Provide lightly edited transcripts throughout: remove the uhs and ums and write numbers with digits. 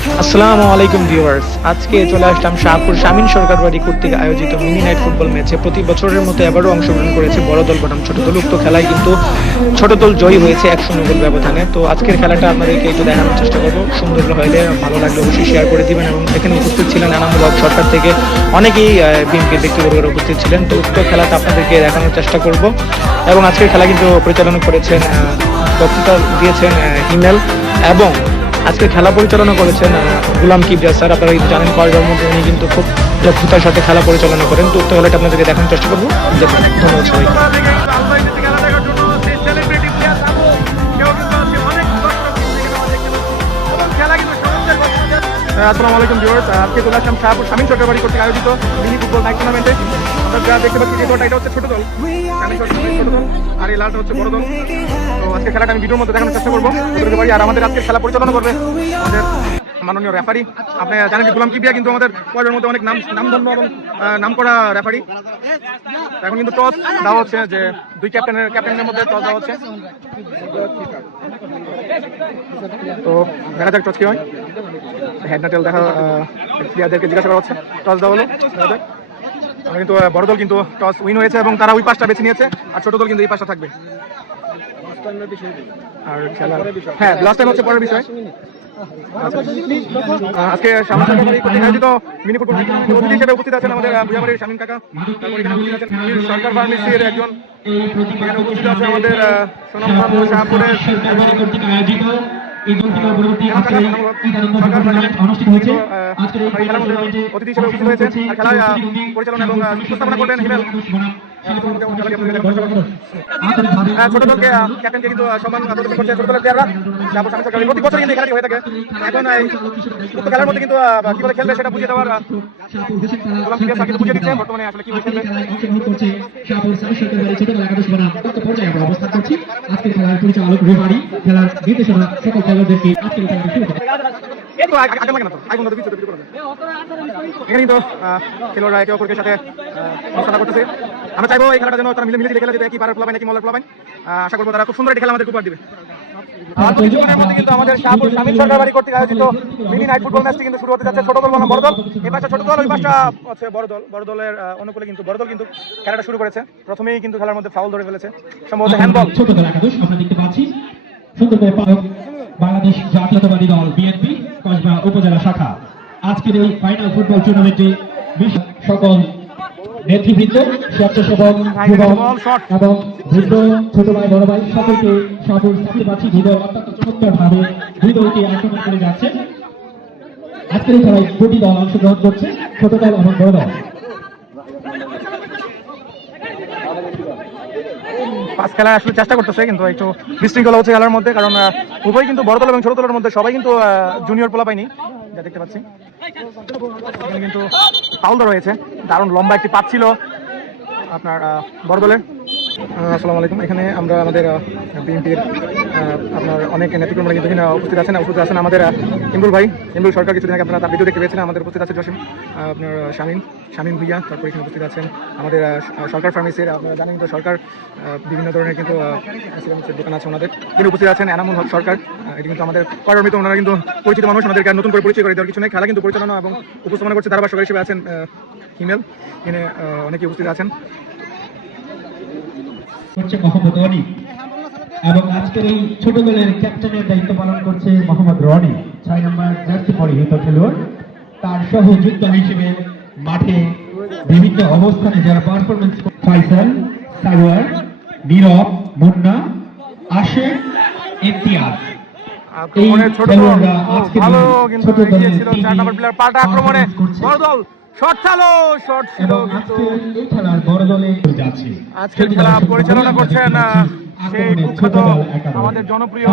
আসসালামু আলাইকুম ভিউয়ার্স, আজকে চলে আসলাম শাহপুর শামীম সরকার বাড়ি কর্তৃক আয়োজিত মিনি নাইট ফুটবল ম্যাচে। প্রতি বছরের মতো এবারও অংশগ্রহণ করেছে বড় দল বনাম ছোট দল। উক্ত খেলায় কিন্তু ছোট দল জয়ী হয়েছে 1-0 গোল ব্যবধানে। তো আজকের খেলাটা আপনাদেরকে একটু দেখানোর চেষ্টা করবো। সুন্দর হলে ভালো লাগলে অবশ্যই শেয়ার করে দিবেন। এবং এখানে উপস্থিত ছিলেন এনামুল হক সরকার থেকে অনেকেই বিএনপির ব্যক্তিবর্গের উপস্থিত ছিলেন। তো উক্ত খেলাটা আপনাদেরকে দেখানোর চেষ্টা করব। এবং আজকের খেলা কিন্তু পরিচালনা করেছেন, বক্তৃতা দিয়েছেন হিমেল, এবং আজকে খেলা পরিচালনা করেছেন গুলাম কিবরিয়া স্যার। আপনারা কিন্তু জানেন কয়েকবার মধ্যে উনি কিন্তু খুব দক্ষতার সাথে খেলা পরিচালনা করেন। তো উক্ত খেলাটা আপনাদেরকে দেখানোর চেষ্টা করবো। ধন্যবাদ সবাই। আসসালামু আলাইকুম ভিউয়ার্স, আজকে চলে আসলাম শাহপুর শামীম সরকার বাড়ি কর্তৃক আয়োজিত মিনি ফুটবল নাইট টুর্নামেন্টে। আমরা যা দেখতে পাচ্ছি যে দলটা এটা হচ্ছে ছোট দল, শামীম সরকার ছোট দল, আর এই লালটা হচ্ছে বড় দল। তো আজকে খেলাটা আমি ভিডিওর মধ্যে দেখানোর চেষ্টা করবো। আর আমাদের আজকে খেলা পরিচালনা করবে আমাদের মাননীয় রেফারি। আপনি জানেন যে গুলাম কিবরিয়া কিন্তু আমাদের ওয়ার্ল্ডের মধ্যে অনেক নামধন্য এবং নাম করা রেফারি। এখন কিন্তু টস দেওয়া হচ্ছে, যে দুই ক্যাপ্টেনের মধ্যে টস দেওয়া হচ্ছে। তো দেখা যাক টস কি হয়। হেড না টেল দেখা প্লেয়ারদেরকে জিজ্ঞাসা করা হচ্ছে। টস দেওয়া হলো, আমরা কিন্তু বড় দল কিন্তু টস উইন হয়েছে এবং তারা ওই পাশটা বেছে নিয়েছে, আর ছোট দল কিন্তু এই পাশটা থাকবে। আর খেলা হ্যাঁ লাস্ট টাইম হচ্ছে পরের বিষয়। আজকে আয়োজিত মিনি ফুটবল অতিথি হিসেবে উপস্থিত আছেন আমাদের ভুয়াবাড়ির শামীম কাকা। তারপর এখানে উপস্থিত আছেন সরকার ফার্মেসির একজন, এখানে উপস্থিত আছে আমাদের সুনামগঞ্জ শাহপুরের অতিথি হিসেবে উপস্থিত হয়েছে। আর খেলায় পরিচালনা এবং উপস্থাপনা করলেন হিমেল। ছোট দলকে ক্যাপ্টেনকে কিন্তু সম্মান প্রদর্শন করছে ছোট দলের প্লেয়াররা। প্রতি বছর কিন্তু খেলাটি হয়ে থাকে। এখন খেলার মধ্যে কিন্তু কিভাবে খেলবে সেটা বুঝিয়ে দেওয়ার কিন্তু বুঝিয়ে দিচ্ছে বর্তমানে আসলে কিভাবে খেলবে। এখানে কিন্তু খেলোয়াড়রা একে অপরের সাথে আলোচনা করতেছে। আমরা চাইবো এই খেলাটা যেন তারা মিলে খেলা যাবে, একই পাড়ার প্লাবাইন একই মলের প্লাবাইন। আশা করবো তারা খুব সুন্দর একটি খেলা আমাদের উপহার দিবে। কিন্তু আমাদের শাহপুর শামীম সরকার বাড়ি কর্তৃক আয়োজিত মিনি নাইট ফুটবল ম্যাচটি কিন্তু শুরু হতে যাচ্ছে। ছোট দল বনাম বড় দল, এই পাশটা ছোট দল, ওই পাশটা হচ্ছে বড় দল। বড় দলের অনুকূলে কিন্তু বড় দল কিন্তু খেলাটা শুরু করেছে। প্রথমেই কিন্তু খেলার মধ্যে ফাউল ধরে ফেলেছে, সম্ভবত হ্যান্ডবল। ছোট দল একাদশ আমরা দেখতে পাচ্ছি সুন্দর করে বাংলাদেশ জাতীয়তাবাদী দল বিএনপি কসবা উপজেলা শাখা আজকের এই ফাইনাল ফুটবল টুর্নামেন্টে সকল নেতৃবৃন্দ, স্বেচ্ছাসেবক এবং বৃদ্ধ ছোট ভাই বড় ভাই সকলকে সকল দেখতে পাচ্ছি। দুই দল অত্যন্ত চমৎকার ভাবে দুই দলকে আক্রমণ করে যাচ্ছে। আজকের এই খেলায় দুটি দল অংশগ্রহণ করছে, ছোট দল এবং বড় দল। পাঁচ খেলা আসলে চেষ্টা করতেছে, কিন্তু একটু বিশৃঙ্খলা হচ্ছে খেলার মধ্যে, কারণ উভয় কিন্তু বড় দল এবং ছোট দলের মধ্যে সবাই কিন্তু জুনিয়র পোলা পাইনি, যা দেখতে পাচ্ছি। এখানে কিন্তু ফাউল রয়েছে, দারুণ লম্বা একটি পাত ছিল আপনার বড় দলের। আসসালামু আলাইকুম। এখানে আমরা আমাদের বিএনপির আপনার অনেক নেতৃত্বরা কিন্তু এখানে উপস্থিত আছেন আমাদের ইমরুল ভাই, ইমরুল সরকার। কিছুদিন আগে আপনারা তার ভিডিও দেখতে পেয়েছিলেন। আমাদের উপস্থিত আছে জসিম, আপনার শামীম ভুইয়া। তারপর এখানে উপস্থিত আছেন আমাদের সরকার ফার্মেসির, আপনারা জানেন তো সরকার বিভিন্ন ধরনের কিন্তু দোকান আছে ওনাদের। তিনি উপস্থিত আছেন এনামুল হক সরকার। এটি কিন্তু আমাদের কর্মরত, ওনারা কিন্তু পরিচিত মানুষ, ওনাদেরকে নতুন করে পরিচয় করে দেওয়ার কিছু নেই। খেলা কিন্তু পরিচালনা এবং উপস্থাপনা করছে ধারাভাষ্যকার হিসেবে আছেন হিমেল। এখানে অনেকেই উপস্থিত আছেন। মোহাম্মদ রনি, এবং আজকের এই ছোট দলের ক্যাপ্টেনের দায়িত্ব পালন করছে মোহাম্মদ রনি, 6 নম্বর জার্সি পরিহিত খেলোয়াড়। তার সহযোদ্ধা হিসেবে মাঠে বিভিন্ন অবস্থানে যারা পারফরমেন্স, ফয়সাল, সারোয়ার, নীরব, মুন্না, আশেক, ইমতিয়াজ। ছোট দল ভালো কিন্তু এগিয়ে ছিল। 4 নম্বর প্লেয়ার পাল্টা আক্রমণে বড় দল শট ছিল, কিন্তু এই খেলার বড় দলে যাচ্ছে। আজকের খেলা পরিচালনা করছেন সেই কুখ্যাত আমাদের জনপ্রিয়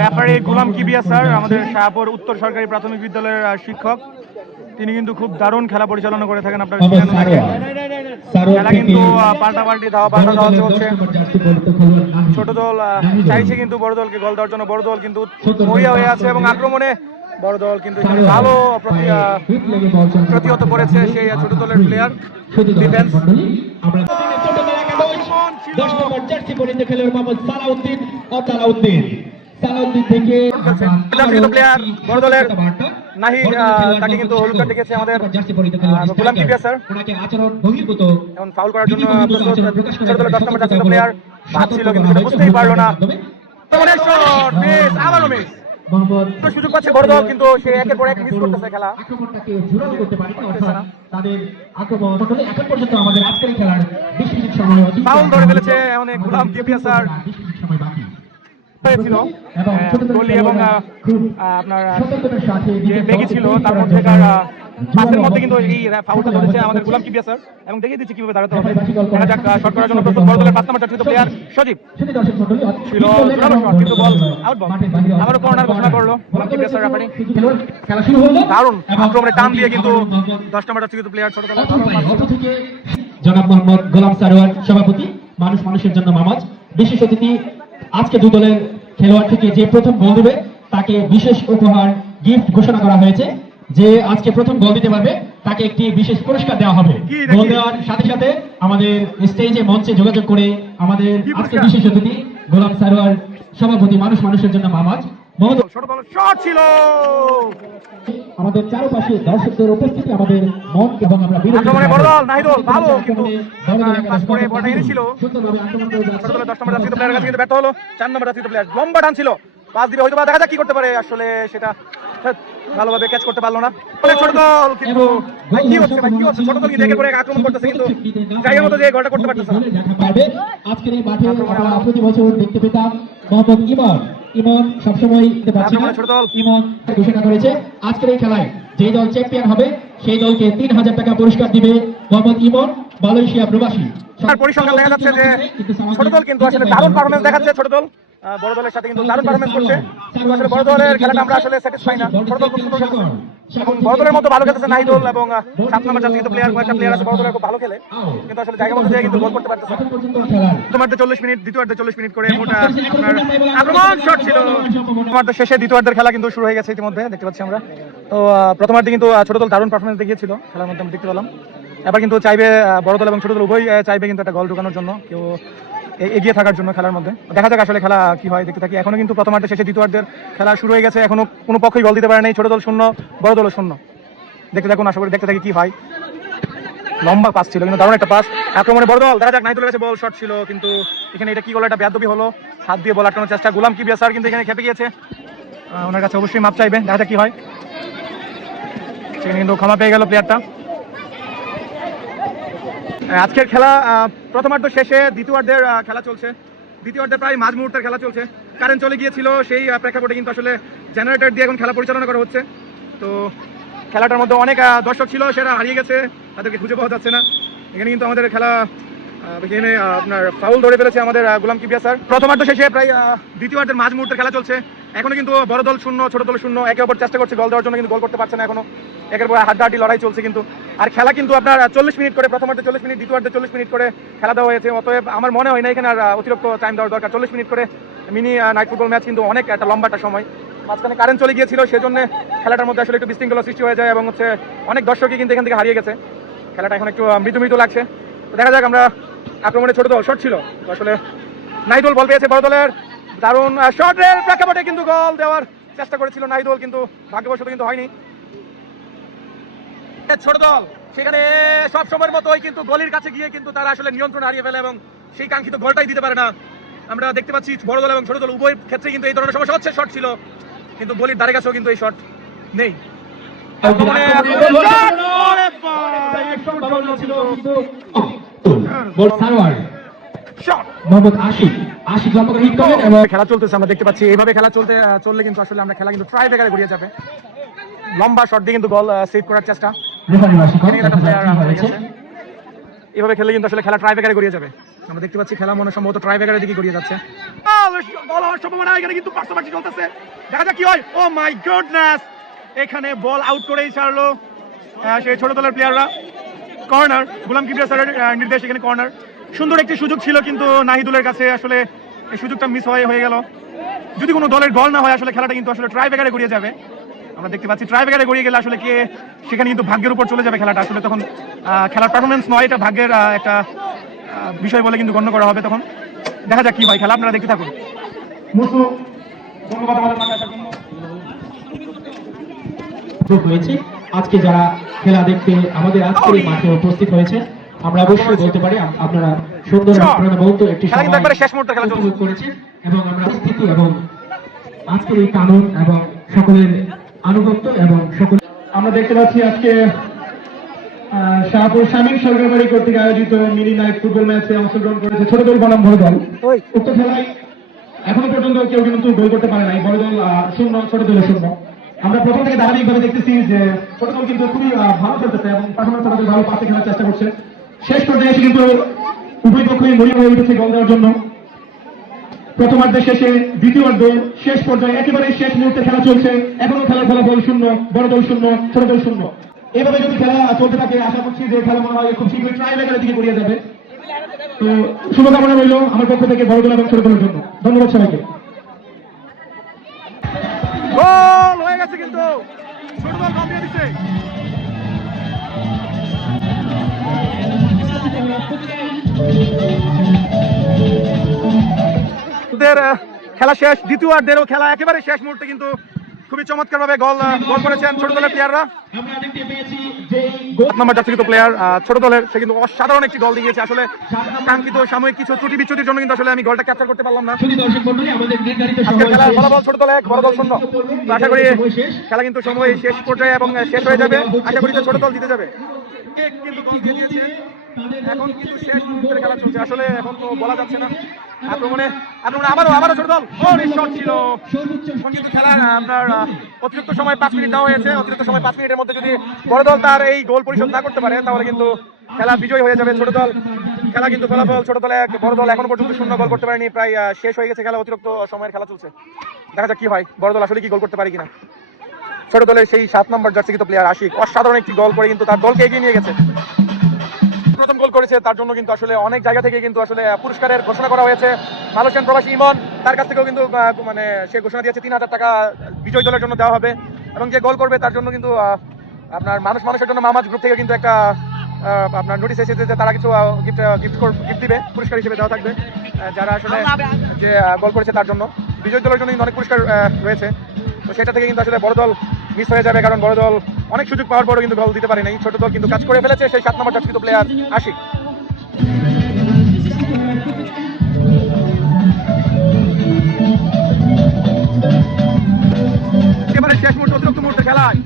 রেফারি গুলাম কিবরিয়া স্যার, আমাদের শাহপুর উত্তর সরকারি প্রাথমিক বিদ্যালয়ের শিক্ষক। তিনি কিন্তু খুব দারুণ খেলা পরিচালনা করে থাকেন। আপনারা খেলা কিন্তু পাল্টাপাল্টি পাল্টা ধাওয়া চলছে। ছোট দল চাইছে কিন্তু বড় দলকে গোল দেওয়ার জন্য। বড় দল কিন্তু মরিয়া হয়ে আছে এবং আক্রমণে বড় দল কিন্তু ভালো প্রতিহত করেছে সেই ছোট দলের প্লেয়ার। ডিফেন্স সালাউদ্দিন থেকে প্লেয়ার বড় দলের নাহি তাকে কিন্তু হলুদ কার্ড দেখেছে আমাদের গোলাম কিবিয়া স্যার। ওনাকে আচরণ বহির্ভূত এখন ফাউল করার জন্য প্রস্তুত ছোট দলের 10 নম্বর জাতীয় প্লেয়ার ভাবছিল কিন্তু সেটা বুঝতেই পারলো না। অনেক শট মিস, আবারও মিস। সুযোগ পাচ্ছে বড় দল কিন্তু সে একের পর এক মিস করতেছে খেলা। আক্রমণটাকে ঝুলানো করতে পারেনি, অর্থাৎ তাদের আক্রমণ আসলে এখন পর্যন্ত আমাদের আজকের খেলার 20 মিনিট সময় অতিক্রম ফাউল ধরে ফেলেছে অনেক গোলাম কিবিয়া স্যার 20 মিনিট সময় বাকি হয়েছিল গোলি এবং আপনার সতর্কতার সাথে যে বেগি ছিল তার মধ্যেকার পাসের মধ্যে কিন্তু এই ফাউলটা ধরেছে আমাদের গোলাম কিবিয়া স্যার এবং দেখিয়ে দিচ্ছে কিভাবে দাঁড়াতে হবে। দেখা যাক শট করার জন্য প্রস্তুত বড় দলের 5 নম্বর জাতীয় প্লেয়ার সজীব ছিল জোরালো শট কিন্তু বল আউট বল। আবারও কর্নার ঘোষণা করলো গোলাম কিবিয়া স্যার রেফারি। খেলা শুরু হলো, দারুণ আক্রমণে টান দিয়ে কিন্তু 10 নম্বর জাতীয় প্লেয়ার ছোট দলের জনাব মোহাম্মদ গোলাম সারোয়ার সভাপতি, মানুষ মানুষের জন্য মামাজ, বিশেষ অতিথি। আজকে দুই দলের খেলোয়াড় থেকে যে প্রথম গোল দেবে তাকে বিশেষ উপহার গিফট ঘোষণা করা হয়েছে। যে আজকে প্রথম গোল দিতে পারবে তাকে একটি বিশেষ পুরস্কার দেওয়া হবে। গোল দেওয়ার সাথে সাথে আমাদের স্টেজে মঞ্চে যোগাযোগ করে আমাদের আজকে বিশেষ অতিথি গোলাম সারোয়ার সভাপতি, মানুষ মানুষের জন্য মামাজ মহোদয়। ছোট দলের শট ছিল আমাদের চারপাশে দর্শকদের উপস্থিতি আমাদের মন এবং আমরা আক্রমণে বড় দল নাহিদুল ভালো কিন্তু পাস করে বলটা এনেছিল ছোট দলের 10 নম্বর জাতীয় প্লেয়ারের কাছে কিন্তু ব্যর্থ হলো। 4 নম্বর জাতীয় প্লেয়ার লম্বা টান ছিল, পাস দিবে হয়তো, দেখা যাক কি করতে পারে। আসলে সেটা ভালোভাবে ক্যাচ করতে পারলো না ছোট দল। কিন্তু কি হচ্ছে ভাই, কি হচ্ছে? ছোট দল কিন্তু একের পর এক আক্রমণ করতেছে কিন্তু জায়গা মতো যে গোলটা করতে পারতেছে না। আজকের এই মাঠে আমরা প্রতি বছর দেখতে পেতাম মোহাম্মদ ইমন সবসময় দেখতে পাচ্ছি না, ইমন ঘোষণা করেছে আজকের এই খেলায় যে দল চ্যাম্পিয়ন হবে সেই দলকে 3000 টাকা পুরস্কার দিবে মোহাম্মদ ইমন, মালয়েশিয়া প্রবাসী। পরিসংখ্যান দেখা যাচ্ছে যে ছোট দল কিন্তু আসলে দারুণ পারফরমেন্স দেখাচ্ছে। ছোট দল বড় দলের সাথে কিন্তু দারুণ পারফরমেন্স করছে, কিন্তু আসলে বড় দলের খেলাটা আমরা আসলে স্যাটিসফাই না। ছোট দল খুব সুন্দর খেলছে এবং বড় দলের মতো ভালো খেলতেছে নাহিদুল এবং 7 নম্বর জাতীয় প্লেয়ার, কয়েকটা প্লেয়ার আছে বড় দলের খুব ভালো খেলে, কিন্তু আসলে জায়গা মতো দিয়ে কিন্তু গোল করতে পারতেছে না। প্রথমার্ধে 40 মিনিট, দ্বিতীয়ার্ধে 40 মিনিট করে মোটা আপনার আক্রমণ শট ছিল। প্রথমার্ধের শেষে দ্বিতীয়ার্ধের খেলা কিন্তু শুরু হয়ে গেছে ইতিমধ্যে, দেখতে পাচ্ছি আমরা। তো প্রথমার্ধে কিন্তু ছোট দল দারুণ পারফরমেন্স দেখিয়েছিল খেলার মধ্যে, আমরা দেখতে পেলাম। এবার কিন্তু চাইবে বড় দল এবং ছোট দল উভয় চাইবে কিন্তু একটা গোল ঢোকানোর জন্য, কেউ এগিয়ে থাকার জন্য খেলার মধ্যে। দেখা যাক আসলে খেলা কি হয়, দেখতে থাকি। এখনো কিন্তু প্রথমার্ধে শেষে দ্বিতীয়ার্ধের খেলা শুরু হয়ে গেছে, এখনো কোনো পক্ষই গোল দিতে পারে নাই। ছোট দল 0, বড় দল 0। দেখতে থাকুন, আশা করি দেখতে থাকি কি হয়। লম্বা পাস ছিল কিন্তু দারুণ একটা পাস। আক্রমণে বড় দল, দেখা যাক নাহিদুলের কাছে বল, শট ছিল কিন্তু এখানে এটা কি গোল, একটা বেয়াদবি হলো। হাত দিয়ে বল আটকানোর চেষ্টা, গোলাম কিবিয়া স্যার কিন্তু এখানে খেপে গিয়েছে, ওনার কাছে অবশ্যই মাপ চাইবে, দেখা যাক কি হয়। সেখানে কিন্তু ক্ষমা পেয়ে গেল প্লেয়ারটা। আজকের খেলা প্রথমার্ধ শেষে দ্বিতীয়ার্ধের খেলা চলছে। দ্বিতীয়ার্ধে প্রায় মাঝ মুহূর্তের খেলা চলছে, কারেন্ট চলে গিয়েছিল, সেই প্রেক্ষাপটে কিন্তু আসলে জেনারেটর দিয়ে এখন খেলা পরিচালনা করা হচ্ছে। তো খেলাটার মধ্যে অনেক দর্শক ছিল, সেটা হারিয়ে গেছে, তাদেরকে খুঁজে পাওয়া যাচ্ছে না। এখানে কিন্তু আমাদের খেলা এখানে আপনার ফাউল ধরে ফেলেছে আমাদের গোলাম কিবিয়া স্যার। প্রথমার্ধ শেষে প্রায় দ্বিতীয়ার্ধের মাঝ মুহূর্তের খেলা চলছে, এখনো কিন্তু বড় দল 0, ছোট দল 0, একে অপর চেষ্টা করছে গোল দেওয়ার জন্য, কিন্তু গোল করতে পারছে না এখনো। একের পর হাড্ডাহাড্ডি লড়াই চলছে কিন্তু। আর খেলা কিন্তু আপনার 40 মিনিট করে, প্রথমার্ধে 40 মিনিট, দ্বিতীয়ার্ধে 40 মিনিট করে খেলা দেওয়া হয়েছে। অতএব আমার মনে হয় না এখানে আর অতিরিক্ত টাইম দেওয়ার দরকার। 40 মিনিট করে মিনি নাইট ফুটবল ম্যাচ কিন্তু অনেক একটা লম্বা একটা সময়। মাঝখানে কারেন্ট চলে গিয়েছিল, সেজন্য খেলাটার মধ্যে আসলে একটু বিশৃঙ্খলা সৃষ্টি হয়ে যায় এবং হচ্ছে অনেক দর্শকই কিন্তু এখান থেকে হারিয়ে গেছে। খেলাটা এখন একটু মৃদু মৃদু লাগছে। তো দেখা যাক। আমরা আক্রমণে ছোট দল, শট ছিল তো আসলে নাহিদুল বল পেয়েছে বড় দলের, দারুণ শটের প্রেক্ষাপটে কিন্তু গোল দেওয়ার চেষ্টা করেছিল নাহিদুল, কিন্তু ভাগ্যবশত কিন্তু হয়নি। ছোট দল সেখানে সব সময়ের মতোই কিন্তু গোলের কাছে গিয়ে কিন্তু তারা আসলে নিয়ন্ত্রণ হারিয়ে ফেলে এবং সেই কাঙ্ক্ষিত গোলটাই দিতে পারে না। আমরা দেখতে পাচ্ছি বড় দল এবং ছোট দল উভয় ক্ষেত্রে কিন্তু এই ধরনের সমস্যা হচ্ছে। শট ছিল কিন্তু গোলের ধারে কাছেও কিন্তু এই শট নেই। খেলা চলতেছে, আমরা দেখতে পাচ্ছি এইভাবে খেলা চললে কিন্তু আসলে আমরা খেলা কিন্তু ট্রাই ব্রেকারে ঘুরিয়ে যাবে। লম্বা শট দিয়ে কিন্তু গোল সেভ করার চেষ্টা, এভাবে খেললে কিন্তু আসলে খেলা ট্রাই ব্রেকারে ঘুরিয়ে যাবে। আমরা দেখতে পাচ্ছি খেলা মনে সম্ভবত ট্রাই ব্রেকারের দিকে ঘুরিয়ে যাচ্ছে। বল হওয়ার সম্ভাবনা এখানে কিন্তু পার্শ্ববার্তী চলতেছে, দেখা যাক কি হয়। ও মাই গডনেস, এখানে বল আউট করেই ছাড়লো সেই ছোট দলের প্লেয়াররা। কর্নার, গোলাম কিবিয়া স্যারের নির্দেশ, এখানে কর্নার। সুন্দর একটি সুযোগ ছিল কিন্তু নাহিদুলের কাছে আসলে এই সুযোগটা মিস হয়ে গেল। যদি কোনো দলের গোল না হয় আসলে খেলাটা কিন্তু আসলে ট্রাই ব্রেকারে ঘুরিয়ে যাবে। আমরা দেখতে পাচ্ছি ট্রাই ব্রেকারে গড়িয়ে গেলে আসলে কে সেখানে কিন্তু ভাগ্যের উপর চলে যাবে খেলাটা। আসলে তখন খেলার পারফরমেন্স নয়, এটা ভাগ্যের একটা বিষয় বলে কিন্তু গণ্য করা হবে তখন। দেখা যাক কি হয় খেলা, আপনারা দেখতে থাকুন। ধন্যবাদ আমাদের মাঠে আসার জন্য। হয়েছে আজকে যারা খেলা দেখতে আমাদের আজকের এই মাঠে উপস্থিত হয়েছে, আমরা অবশ্যই বলতে পারি আপনারা সুন্দর প্রাণবন্ত একটি খেলা কিন্তু একবারে শেষ মুহূর্তে খেলা চলছে। উপভোগ করেছেন এবং আমরা স্থিতি এবং আজকের এই কানুন এবং সকলের আনুগত্য এবং সকল আমরা দেখতে পাচ্ছি আজকে শাহপুর শামীম সরকারবাড়ি কর্তৃক আয়োজিত মিনি নাইট ফুটবল ম্যাচে অংশগ্রহণ করেছে ছোট দল বনাম বড় দল। উক্ত খেলায় এখনো পর্যন্ত কেউ কিন্তু গোল করতে পারে নাই। বড় দল 0, ছোট দল 0। আমরা প্রথম থেকে ধারাবাহিকভাবে দেখতেছি যে ছোট দল কিন্তু খুবই ভালো খেলতেছে এবং পাশাপাশি তাদের ভালো পাশে খেলার চেষ্টা করছে। শেষ পর্যায়ে এসে কিন্তু উভয় পক্ষই মরিয়া হয়ে উঠেছে গোল দেওয়ার জন্য। প্রথমার্ধের শেষে দ্বিতীয়ার্ধ শেষ পর্যায়ে একেবারে শেষ মুহূর্তে খেলা চলছে। এখনো খেলার ফলাফল 0, বড় দল 0, ছোট দল 0। এভাবে যদি খেলা চলতে থাকে আশা করছি যে খেলা মনে হয় খুব শীঘ্রই ট্রাইব্রেকারের দিকে গড়িয়ে যাবে। তো শুভকামনা রইল আমার পক্ষ থেকে বড় দল এবং ছোট দলের জন্য। ধন্যবাদ সবাইকে। গোল হয়ে গেছে কিন্তু ছোট দল গোল দিয়ে দিচ্ছে। খেলা শেষ, দ্বিতীয়ার্ধেরও খেলা একেবারে শেষ মুহূর্তে কিন্তু খুবই চমৎকার ভাবে গোল করেছেন ছোট দলের প্লেয়াররা। নম্বর জাতীয় প্লেয়ার ছোট দলের, সে কিন্তু অসাধারণ একটি গোল দিয়েছে। আসলে কাঙ্ক্ষিত সাময়িক কিছু ত্রুটি বিচ্যুতির জন্য কিন্তু আসলে আমি গোলটা ক্যাপচার করতে পারলাম না। আজকের খেলার ফলাফল ছোট দল 1, বড় দল 0। আশা করি খেলা কিন্তু সময় শেষ পর্যায়ে এবং শেষ হয়ে যাবে। আশা করি যে ছোট দল জিতে যাবে। কিন্তু গোল দিয়ে দিয়েছে। এখন কিন্তু শেষ মুহূর্তের খেলা চলছে। আসলে এখন তো বলা যাচ্ছে না। আক্রমণে আবারও ছোট দল শট ছিল। এখন কিন্তু খেলা আপনার অতিরিক্ত সময় 5 মিনিট দেওয়া হয়েছে। অতিরিক্ত সময় 5 মিনিটের মধ্যে যদি বড় দল তার এই গোল পরিশোধ না করতে পারে তাহলে কিন্তু খেলা বিজয় হয়ে যাবে ছোট দল। খেলা কিন্তু ফলাফল ছোট দল 1, বড় দল এখনো পর্যন্ত 0 গোল করতে পারেনি। প্রায় শেষ হয়ে গেছে খেলা, অতিরিক্ত সময়ের খেলা চলছে। দেখা যাক কি হয়, বড় দল আসলে কি গোল করতে পারে কিনা। ছোট দলের সেই 7 নম্বর জার্সিকৃত প্লেয়ার আশিক অসাধারণ একটি গোল করে কিন্তু তার দলকে এগিয়ে নিয়ে গেছে। প্রথম গোল করেছে, তার জন্য কিন্তু আসলে অনেক জায়গা থেকে কিন্তু আসলে পুরস্কারের ঘোষণা করা হয়েছে। মালয়েশিয়ান প্রবাসী ইমন, তার কাছ থেকেও কিন্তু মানে সে ঘোষণা দিয়েছে 3000 টাকা বিজয়ী দলের জন্য দেওয়া হবে। এবং যে গোল করবে তার জন্য কিন্তু আপনার মানুষের জন্য মামাজ গ্রুপ থেকে কিন্তু একটা আপনার নোটিশ এসেছে যে তারা কিছু গিফট দিবে, পুরস্কার হিসেবে দেওয়া থাকবে যারা আসলে যে গোল করেছে তার জন্য। বিজয়ী দলের জন্য কিন্তু অনেক পুরস্কার রয়েছে। তো সেটা থেকে কিন্তু আসলে বড় দল মিস হয়ে যাবে, কারণ বড় দল অনেক সুযোগ পাওয়ার পরও কিন্তু গোল দিতে পারে নাই। ছোট দল কিন্তু কাজ করে ফেলেছে সেই 7 নম্বর জাতীয় প্লেয়ার আশিক। একেবারে শেষ মুহূর্তে অতিরিক্ত মুহূর্তে খেলায়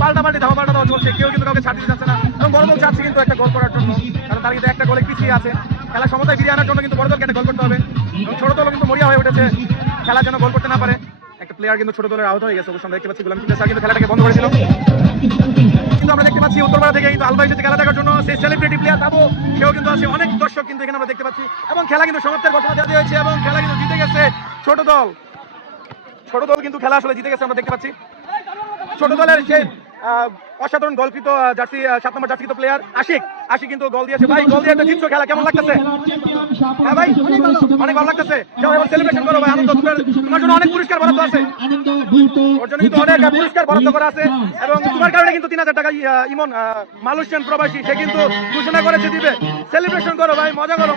পাল্টাপাল্টি ধাওয়া চলছে। কেউ কিন্তু কাউকে ছাড় দিতে যাচ্ছে না এবং বড় দল চাচ্ছে কিন্তু একটা গোল করার জন্য, কারণ তার কিন্তু একটা গোলে পিছিয়ে আছে। খেলা সমতায় ফিরিয়ে আনার জন্য কিন্তু বড় দলকে একটা গোল করতে হবে এবং ছোট দল কিন্তু মরিয়া হয়ে উঠেছে খেলা যেন গোল করতে না পারে। একটা প্লেয়ার কিন্তু ছোট দলের আহত হয়ে গেছে, অবশ্য আমরা দেখতে পাচ্ছি। গোলাম স্যার কিন্তু খেলাটাকে বন্ধ করেছিল। কিন্তু আমরা দেখতে পাচ্ছি উত্তরপাড়া থেকে কিন্তু আলবাই এসেছে খেলা দেখার জন্য। সেই সেলিব্রিটি প্লেয়ার তাবো, সেও কিন্তু আছে। অনেক দর্শক কিন্তু এখানে আমরা দেখতে পাচ্ছি এবং খেলা কিন্তু সমাপ্তের ঘোষণা দেওয়া হয়েছে এবং খেলা কিন্তু জিতে গেছে ছোট দল। ছোট দল কিন্তু খেলা আসলে জিতে গেছে আমরা দেখতে পাচ্ছি। ছোট দলের সেই অসাধারণ গোলকৃত জার্সি 7 নম্বর জার্সিকৃত প্লেয়ার আশিক কিন্তু গোল দিয়েছে। ভাই গোল দিয়ে জিতছো, খেলা কেমন লাগতেছে? হ্যাঁ ভাই, অনেক ভালো লাগতেছে। যাও এবার সেলিব্রেশন করো ভাই, আনন্দ। তোমার জন্য অনেক পুরস্কার বরাদ্দ আছে, ওর জন্য কিন্তু অনেক পুরস্কার বরাদ্দ করা আছে এবং তোমার কারণে কিন্তু 3000 টাকা ইমন মালয়েশিয়ান প্রবাসী সে কিন্তু ঘোষণা করেছে দিবে। সেলিব্রেশন করো ভাই, মজা করো।